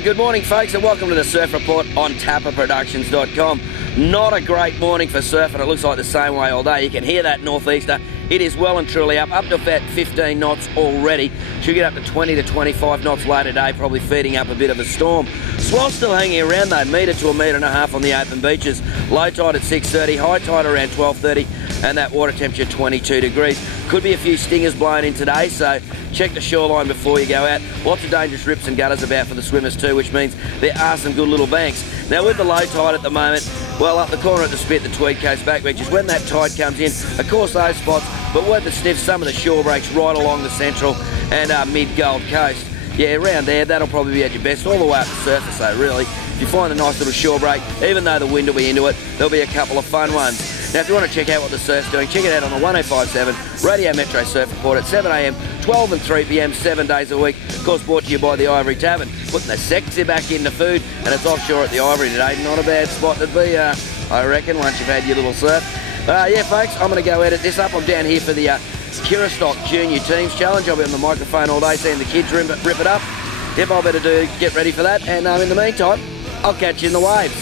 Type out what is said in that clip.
Good morning, folks, and welcome to the Surf Report on tapperproductions.com. Not a great morning for surfing. It looks like the same way all day. You can hear that northeaster. It is well and truly up to about 15 knots already. Should get up to 20 to 25 knots later today, probably feeding up a bit of a storm. Swell's still hanging around though, metre to a metre and a half on the open beaches. Low tide at 6:30, high tide around 12:30, and that water temperature 22 degrees. Could be a few stingers blowing in today, so check the shoreline before you go out. Lots of dangerous rips and gutters about for the swimmers too, which means there are some good little banks. Now with the low tide at the moment, well, up the corner at the Spit, the Tweed Coast back beaches, when that tide comes in, of course those spots, but worth a sniff some of the shore breaks right along the central and mid-Gold Coast. Yeah, around there, that'll probably be at your best all the way up the surface though, really. If you find a nice little shore break, even though the wind will be into it, there'll be a couple of fun ones. Now, if you want to check out what the surf's doing, check it out on the 1057 Radio Metro Surf Report at 7 a.m, 12 and 3 p.m, 7 days a week. Of course, brought to you by the Ivory Tavern. Putting the sexy back into food, and it's offshore at the Ivory today. Not a bad spot to be, I reckon, once you've had your little surf. Yeah, folks, I'm going to go edit this up. I'm down here for the Kiristock Junior Teams Challenge. I'll be on the microphone all day seeing the kids rip it up. Yep, I'll better get ready for that. And in the meantime, I'll catch you in the waves.